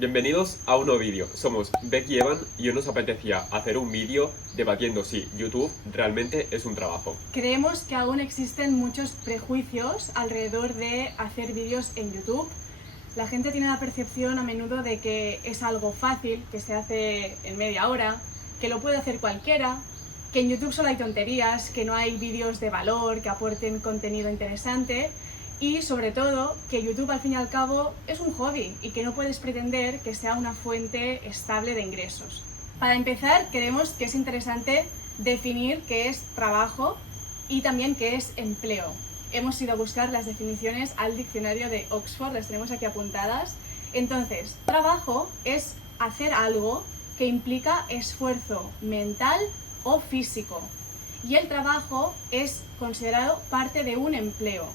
Bienvenidos a un nuevo vídeo. Somos Becky y Evan y hoy nos apetecía hacer un vídeo debatiendo si YouTube realmente es un trabajo. Creemos que aún existen muchos prejuicios alrededor de hacer vídeos en YouTube. La gente tiene la percepción a menudo de que es algo fácil, que se hace en media hora, que lo puede hacer cualquiera, que en YouTube solo hay tonterías, que no hay vídeos de valor, que aporten contenido interesante. Y sobre todo, que YouTube al fin y al cabo es un hobby y que no puedes pretender que sea una fuente estable de ingresos. Para empezar, creemos que es interesante definir qué es trabajo y también qué es empleo. Hemos ido a buscar las definiciones al diccionario de Oxford, las tenemos aquí apuntadas. Entonces, trabajo es hacer algo que implica esfuerzo mental o físico. Y el trabajo es considerado parte de un empleo.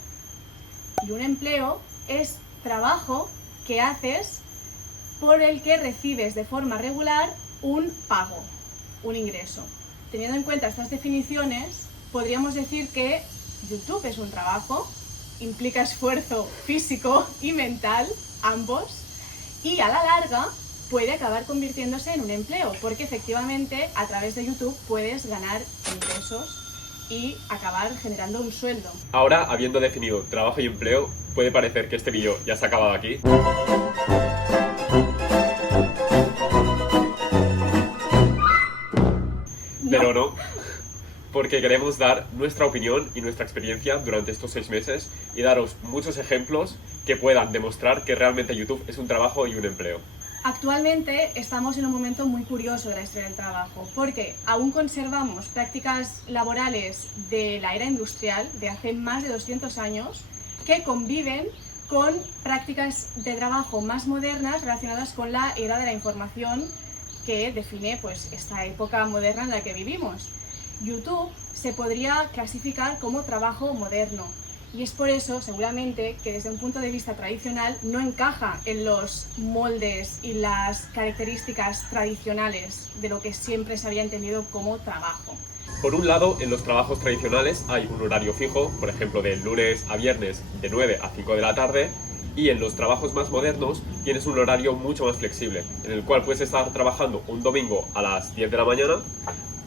Y un empleo es trabajo que haces por el que recibes de forma regular un pago, un ingreso. Teniendo en cuenta estas definiciones, podríamos decir que YouTube es un trabajo, implica esfuerzo físico y mental, ambos, y a la larga puede acabar convirtiéndose en un empleo, porque efectivamente a través de YouTube puedes ganar ingresos y acabar generando un sueldo. Ahora, habiendo definido trabajo y empleo, puede parecer que este vídeo ya se ha acabado aquí. Pero no, porque queremos dar nuestra opinión y nuestra experiencia durante estos 6 meses y daros muchos ejemplos que puedan demostrar que realmente YouTube es un trabajo y un empleo. Actualmente estamos en un momento muy curioso de la historia del trabajo, porque aún conservamos prácticas laborales de la era industrial de hace más de 200 años que conviven con prácticas de trabajo más modernas relacionadas con la era de la información que define pues, esta época moderna en la que vivimos. YouTube se podría clasificar como trabajo moderno. Y es por eso, seguramente, que desde un punto de vista tradicional no encaja en los moldes y las características tradicionales de lo que siempre se había entendido como trabajo. Por un lado, en los trabajos tradicionales hay un horario fijo, por ejemplo de lunes a viernes de 9 a 5 de la tarde, y en los trabajos más modernos tienes un horario mucho más flexible, en el cual puedes estar trabajando un domingo a las 10 de la mañana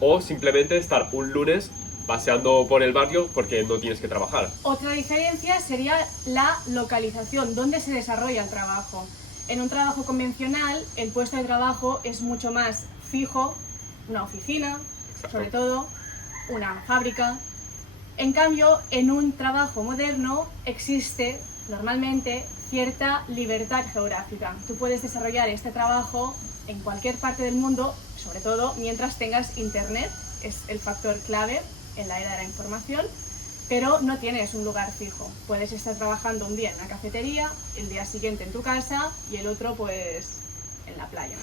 o simplemente estar un lunes paseando por el barrio porque no tienes que trabajar. Otra diferencia sería la localización, dónde se desarrolla el trabajo. En un trabajo convencional, el puesto de trabajo es mucho más fijo, una oficina, Exacto. sobre todo, una fábrica. En cambio, en un trabajo moderno existe normalmente cierta libertad geográfica. Tú puedes desarrollar este trabajo en cualquier parte del mundo, sobre todo mientras tengas internet, es el factor clave en la era de la información, pero no tienes un lugar fijo. Puedes estar trabajando un día en la cafetería, el día siguiente en tu casa y el otro pues en la playa.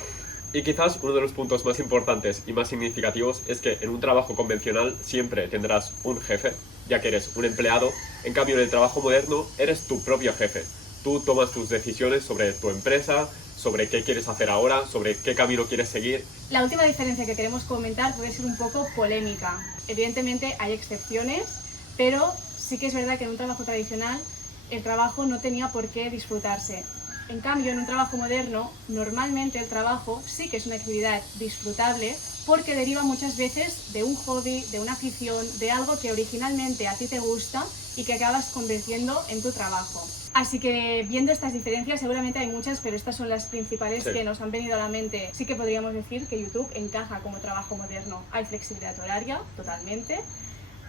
Y quizás uno de los puntos más importantes y más significativos es que en un trabajo convencional siempre tendrás un jefe, ya que eres un empleado. En cambio, en el trabajo moderno eres tu propio jefe. Tú tomas tus decisiones sobre tu empresa, sobre qué quieres hacer ahora, sobre qué camino quieres seguir. La última diferencia que queremos comentar puede ser un poco polémica. Evidentemente hay excepciones, pero sí que es verdad que en un trabajo tradicional el trabajo no tenía por qué disfrutarse. En cambio, en un trabajo moderno, normalmente el trabajo sí que es una actividad disfrutable porque deriva muchas veces de un hobby, de una afición, de algo que originalmente a ti te gusta y que acabas convirtiendo en tu trabajo. Así que viendo estas diferencias, seguramente hay muchas, pero estas son las principales que nos han venido a la mente. Sí que podríamos decir que YouTube encaja como trabajo moderno. Hay flexibilidad horaria, totalmente.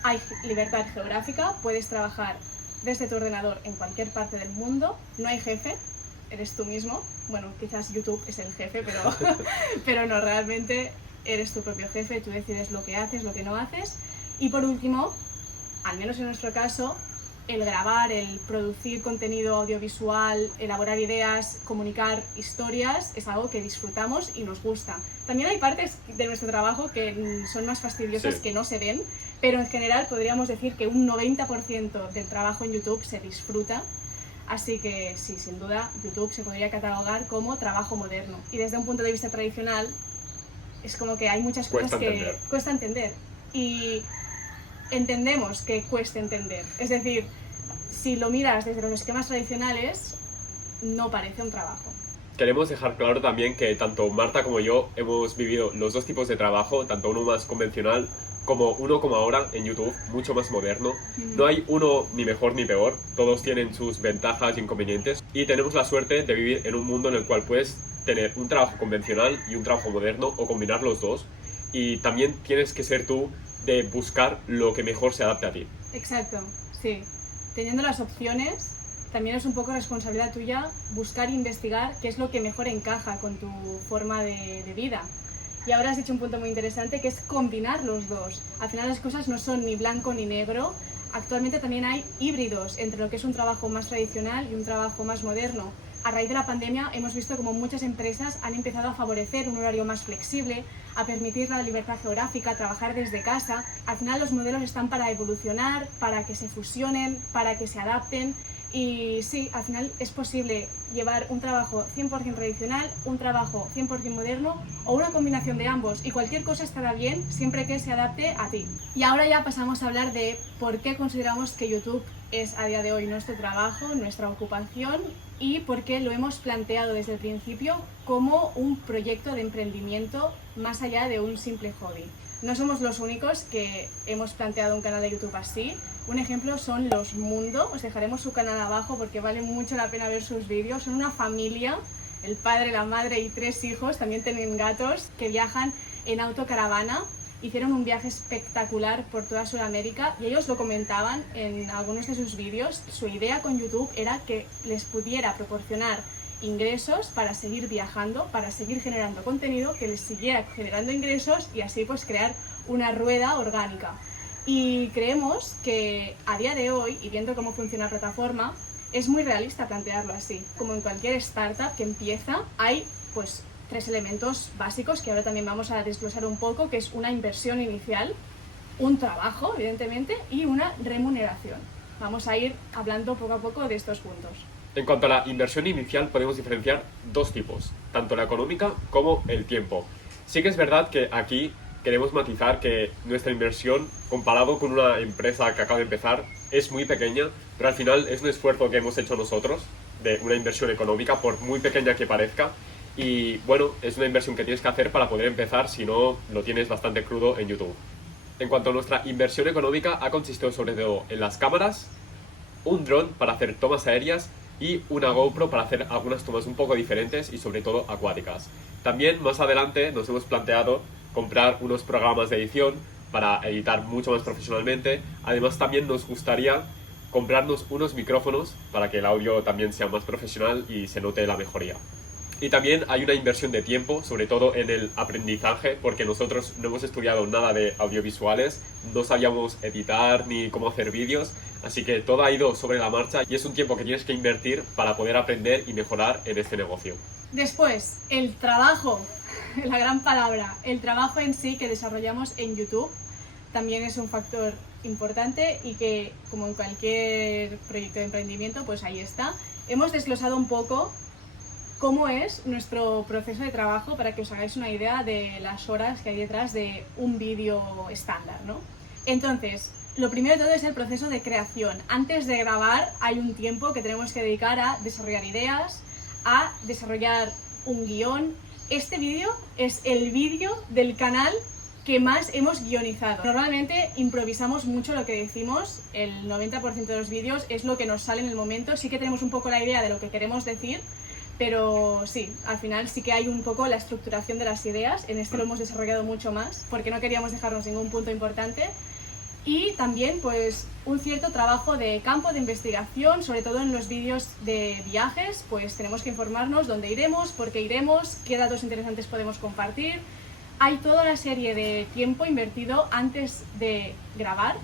Hay libertad geográfica, puedes trabajar desde tu ordenador en cualquier parte del mundo. No hay jefe, eres tú mismo. Bueno, quizás YouTube es el jefe, pero no, realmente eres tu propio jefe, tú decides lo que haces, lo que no haces. Y por último, al menos en nuestro caso, el grabar, el producir contenido audiovisual, elaborar ideas, comunicar historias, es algo que disfrutamos y nos gusta. También hay partes de nuestro trabajo que son más fastidiosas, que no se ven, pero en general podríamos decir que un 90% del trabajo en YouTube se disfruta. Así que sí, sin duda, YouTube se podría catalogar como trabajo moderno. Y desde un punto de vista tradicional, es como que hay muchas cosas que cuesta entender. Y entendemos que cuesta entender. Es decir, si lo miras desde los esquemas tradicionales, no parece un trabajo. Queremos dejar claro también que tanto Marta como yo hemos vivido los dos tipos de trabajo, tanto uno más convencional como uno como ahora en YouTube, mucho más moderno. No hay uno ni mejor ni peor, todos tienen sus ventajas e inconvenientes y tenemos la suerte de vivir en un mundo en el cual puedes tener un trabajo convencional y un trabajo moderno o combinar los dos, y también tienes que ser tú de buscar lo que mejor se adapte a ti. Exacto, sí. Teniendo las opciones, también es un poco responsabilidad tuya buscar e investigar qué es lo que mejor encaja con tu forma de vida. Y ahora has dicho un punto muy interesante, que es combinar los dos. Al final las cosas no son ni blanco ni negro. Actualmente también hay híbridos entre lo que es un trabajo más tradicional y un trabajo más moderno. A raíz de la pandemia hemos visto como muchas empresas han empezado a favorecer un horario más flexible, a permitir la libertad geográfica, trabajar desde casa. Al final los modelos están para evolucionar, para que se fusionen, para que se adapten. Y sí, al final es posible llevar un trabajo 100% tradicional, un trabajo 100% moderno o una combinación de ambos, y cualquier cosa estará bien siempre que se adapte a ti. Y ahora ya pasamos a hablar de por qué consideramos que YouTube es a día de hoy nuestro trabajo, nuestra ocupación, y por qué lo hemos planteado desde el principio como un proyecto de emprendimiento más allá de un simple hobby. No somos los únicos que hemos planteado un canal de YouTube así. Un ejemplo son Los Mundo, os dejaremos su canal abajo porque vale mucho la pena ver sus vídeos. Son una familia, el padre, la madre y 3 hijos, también tienen gatos, que viajan en autocaravana. Hicieron un viaje espectacular por toda Sudamérica y ellos lo comentaban en algunos de sus vídeos. Su idea con YouTube era que les pudiera proporcionar ingresos para seguir viajando, para seguir generando contenido que les siguiera generando ingresos y así pues crear una rueda orgánica. Y creemos que a día de hoy, y viendo cómo funciona la plataforma, es muy realista plantearlo así. Como en cualquier startup que empieza, hay pues 3 elementos básicos que ahora también vamos a desglosar un poco, que es una inversión inicial, un trabajo, evidentemente, y una remuneración. Vamos a ir hablando poco a poco de estos puntos. En cuanto a la inversión inicial, podemos diferenciar 2 tipos, tanto la económica como el tiempo. Sí que es verdad que aquí queremos matizar que nuestra inversión, comparado con una empresa que acaba de empezar, es muy pequeña, pero al final es un esfuerzo que hemos hecho nosotros, de una inversión económica, por muy pequeña que parezca, y bueno, es una inversión que tienes que hacer para poder empezar, si no, lo tienes bastante crudo en YouTube. En cuanto a nuestra inversión económica, ha consistido sobre todo en las cámaras, un dron para hacer tomas aéreas y una GoPro para hacer algunas tomas un poco diferentes y sobre todo acuáticas. También más adelante nos hemos planteado comprar unos programas de edición para editar mucho más profesionalmente. Además también nos gustaría comprarnos unos micrófonos para que el audio también sea más profesional y se note la mejoría. Y también hay una inversión de tiempo, sobre todo en el aprendizaje, porque nosotros no hemos estudiado nada de audiovisuales, no sabíamos editar ni cómo hacer vídeos, así que todo ha ido sobre la marcha y es un tiempo que tienes que invertir para poder aprender y mejorar en este negocio. Después, el trabajo, la gran palabra, el trabajo en sí que desarrollamos en YouTube también es un factor importante y que, como en cualquier proyecto de emprendimiento, pues ahí está. Hemos desglosado un poco cómo es nuestro proceso de trabajo para que os hagáis una idea de las horas que hay detrás de un vídeo estándar, ¿no? Entonces, lo primero de todo es el proceso de creación. Antes de grabar hay un tiempo que tenemos que dedicar a desarrollar ideas, a desarrollar un guión. Este vídeo es el vídeo del canal que más hemos guionizado. Normalmente improvisamos mucho lo que decimos, el 90% de los vídeos es lo que nos sale en el momento. Sí que tenemos un poco la idea de lo que queremos decir, pero sí, al final sí que hay un poco la estructuración de las ideas. En este lo hemos desarrollado mucho más porque no queríamos dejarnos ningún punto importante. Y también pues un cierto trabajo de campo de investigación, sobre todo en los vídeos de viajes, pues tenemos que informarnos dónde iremos, por qué iremos, qué datos interesantes podemos compartir. Hay toda una serie de tiempo invertido antes de grabar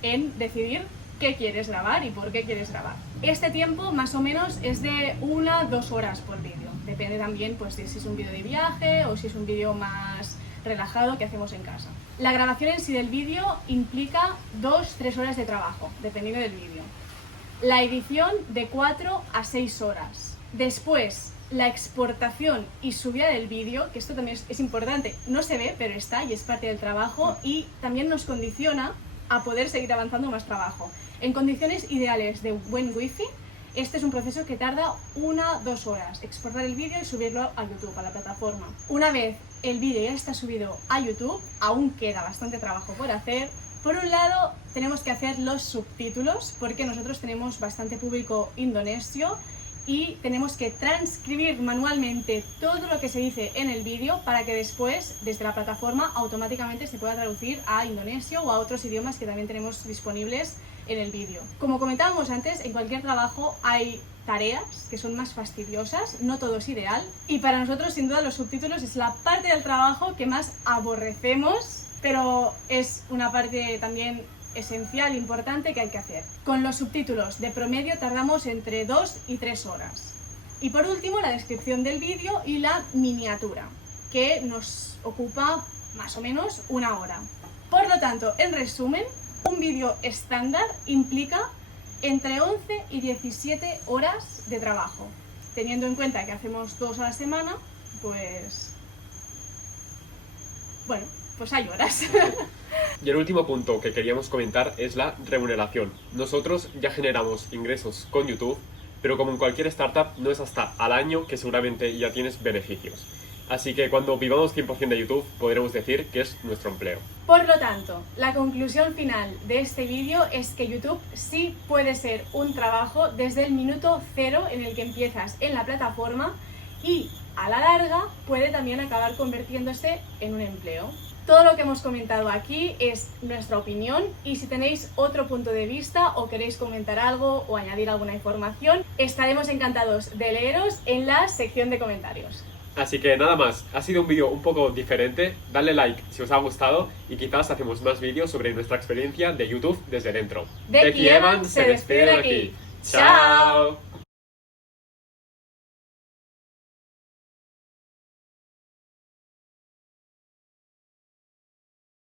en decidir qué quieres grabar y por qué quieres grabar. Este tiempo más o menos es de 1 a 2 horas por vídeo. Depende también pues, de si es un vídeo de viaje o si es un vídeo más relajado que hacemos en casa. La grabación en sí del vídeo implica 2-3 horas de trabajo, dependiendo del vídeo. La edición de 4 a 6 horas. Después, la exportación y subida del vídeo, que esto también es importante, no se ve, pero está y es parte del trabajo y también nos condiciona a poder seguir avanzando más trabajo. En condiciones ideales de buen wifi, Este es un proceso que tarda 1-2 horas, exportar el vídeo y subirlo a YouTube, a la plataforma. Una vez el vídeo ya está subido a YouTube, aún queda bastante trabajo por hacer. Por un lado, tenemos que hacer los subtítulos, porque nosotros tenemos bastante público indonesio y tenemos que transcribir manualmente todo lo que se dice en el vídeo para que después, desde la plataforma, automáticamente se pueda traducir a indonesio o a otros idiomas que también tenemos disponibles en el vídeo. Como comentábamos antes, en cualquier trabajo hay tareas que son más fastidiosas, no todo es ideal, y para nosotros sin duda los subtítulos es la parte del trabajo que más aborrecemos, pero es una parte también esencial, importante que hay que hacer. Con los subtítulos de promedio tardamos entre 2 y 3 horas. Y por último, la descripción del vídeo y la miniatura, que nos ocupa más o menos 1 hora. Por lo tanto, en resumen, un vídeo estándar implica entre 11 y 17 horas de trabajo. Teniendo en cuenta que hacemos 2 a la semana, pues... bueno, pues hay horas. Y el último punto que queríamos comentar es la remuneración. Nosotros ya generamos ingresos con YouTube, pero como en cualquier startup, no es hasta al año que seguramente ya tienes beneficios. Así que cuando vivamos 100% de YouTube, podremos decir que es nuestro empleo. Por lo tanto, la conclusión final de este vídeo es que YouTube sí puede ser un trabajo desde el minuto 0 en el que empiezas en la plataforma y a la larga puede también acabar convirtiéndose en un empleo. Todo lo que hemos comentado aquí es nuestra opinión y si tenéis otro punto de vista o queréis comentar algo o añadir alguna información, estaremos encantados de leeros en la sección de comentarios. Así que nada más, ha sido un vídeo un poco diferente, dale like si os ha gustado y quizás hacemos más vídeos sobre nuestra experiencia de YouTube desde dentro. Becky Evans se despide de aquí. ¡Chao!